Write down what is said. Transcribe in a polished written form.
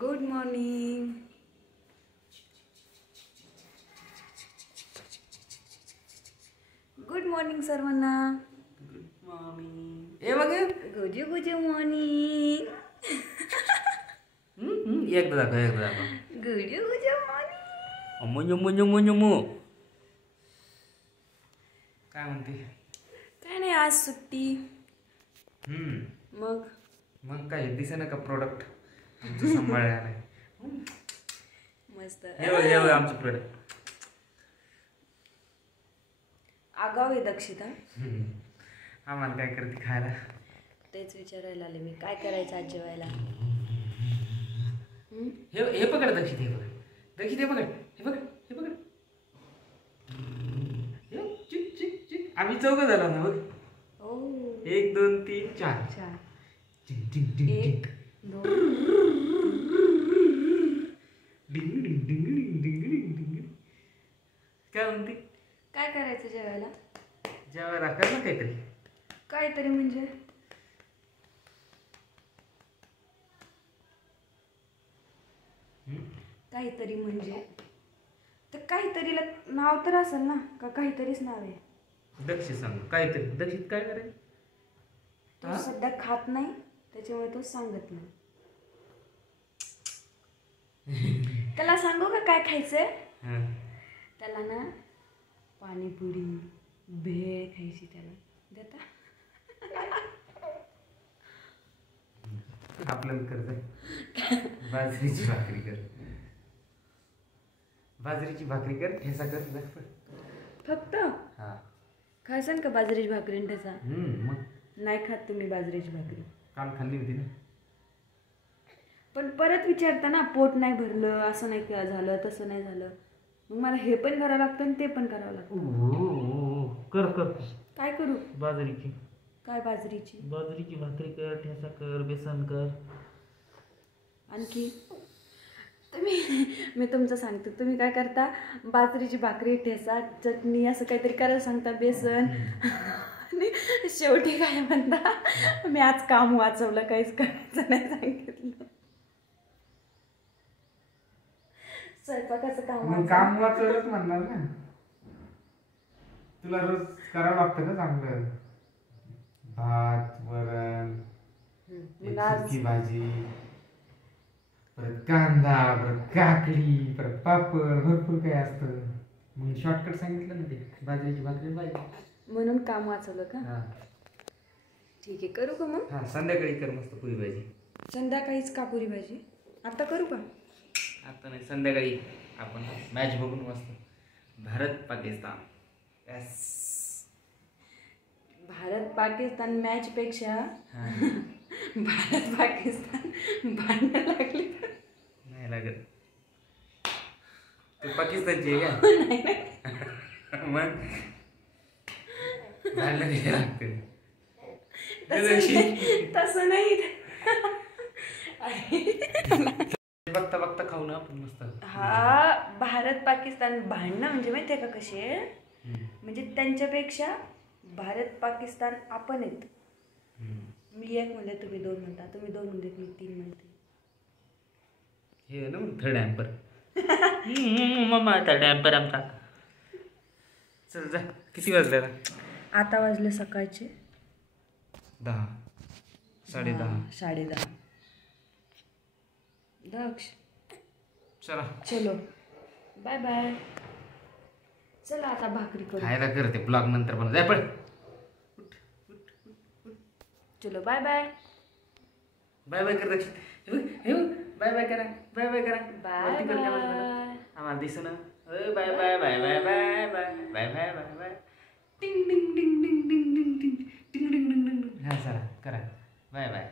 Good morning. Good morning सर्वांना. Good morning. ए बघ गुड गुड मॉर्निंग. एकदा दाखव. Good good morning. मुन्यू काय म्हणते? काय नाही, आज सुट्टी. मग काय दिसेना का प्रोडक्ट तुमचं सांभाळायला नाही. मस्त. हे बघ आमचं प्रोडक्ट. आगाव आहे दक्षिता. आम्हाला काय करते खायला? तेच विचारायला आले मी, काय करायचं आज जेवायला. हे पकड दक्षित. हे पकड. आम्ही चौघ झालो ना बघ. 1 2 3 4. एक दोन. काय म्हणते? काय करायचं जेवायला? जेवायला कर ना काहीतरी. काहीतरी म्हणजे काहीतरी म्हणजे तर काहीतरीला नाव तर असेल ना, का काहीतरीच नाव आहे? दक्षित सांग काहीतरी. दक्षित काय करायचं? तो सध्या खात नाही त्याच्यामुळे तो सांगत नाही. त्याला सांगू का काय खायचंय? त्याला ना पाणीपुरी भेळ खायची. त्याला देता? आपल्याला करत बाजरीची भाकरी कर. ठेसा कर फक्त. हा खायचं का बाजरीची भाकरी आणि ठेचा? मग नाही खात तुम्ही बाजरीची भाकरी? काल खाल्ली होती ना. पण परत विचारता ना, पोट नाही भरलं, असं नाही का झालं, तसं नाही झालं. मग मला हे पण करावं लागतं आणि ते पण करावं लागतं. कर. काय करू? बाजरीची. काय बाजरीची? बाजरीची भाकरी कर, ठेसा कर, बेसन कर. आणखी मी तुमचं सांगते, तुम्ही काय करता? बाजरीची भाकरी, ठेसा, चटणी असं काहीतरी करायला सांगता, बेसन. आणि शेवटी काय म्हणता, मी आज काम वाचवलं, काहीच करायचं नाही सांगितलं. स्वयंपाकाचं काम वाचवलंच म्हणणार ना. तुला रोज करावं लागतं ना चांगलं. भात, वरण, सुकी भाजी, परत कांदा, परत काकडी, परत पापड, भरपूर काही असतं. मग शॉर्टकट सांगितलं ना ते बाजरीची भाकरी पाहिजे म्हणून काम वाचवलं का? ठीक आहे, करू का मग? संध्याकाळी कर मस्त पुरी भाजी. संध्याकाळीच का पुरी भाजी? आता करू का? आता नाही, संध्याकाळी आपण मॅच बघून मस्त. भारत पाकिस्तान. भारत पाकिस्तान मॅच पेक्षा भारत पाकिस्तान भांडण लागली नाही लागत. तू पाकिस्तानची आहे का? मग भांडण लागते. तसं नाही. बघता खाऊ ना आपण मस्त. भारत पाकिस्तान भांडणं म्हणजे माहिती आहे का कशी आहे? म्हणजे त्यांच्यापेक्षा भारत पाकिस्तान आपण आहेत. मी 1 म्हणले, तुम्ही 2 म्हणता, तुम्ही 2 म्हणले, मी 3 म्हणते. हे ना थर्ड एम्पर. मम्मा थर्ड एम्पर आमचा. चल जा. किती वाजले? आता वाजले सकाळचे 10, 10:30. 10:30. दक्ष चलो बाय बाय. चला आता भाकरी करू. खायला करते ब्लॉग नंतर पण. जाय पण. चलो बाय बाय. बाय कर दक्षित. बाय करा. आम्हाला दिसू ना. बाय. टिंग टिंग टिंग टिंग टिंग टिंग टिंग टिंग टिंग टिंग टिंग. हा चला करा. बाय.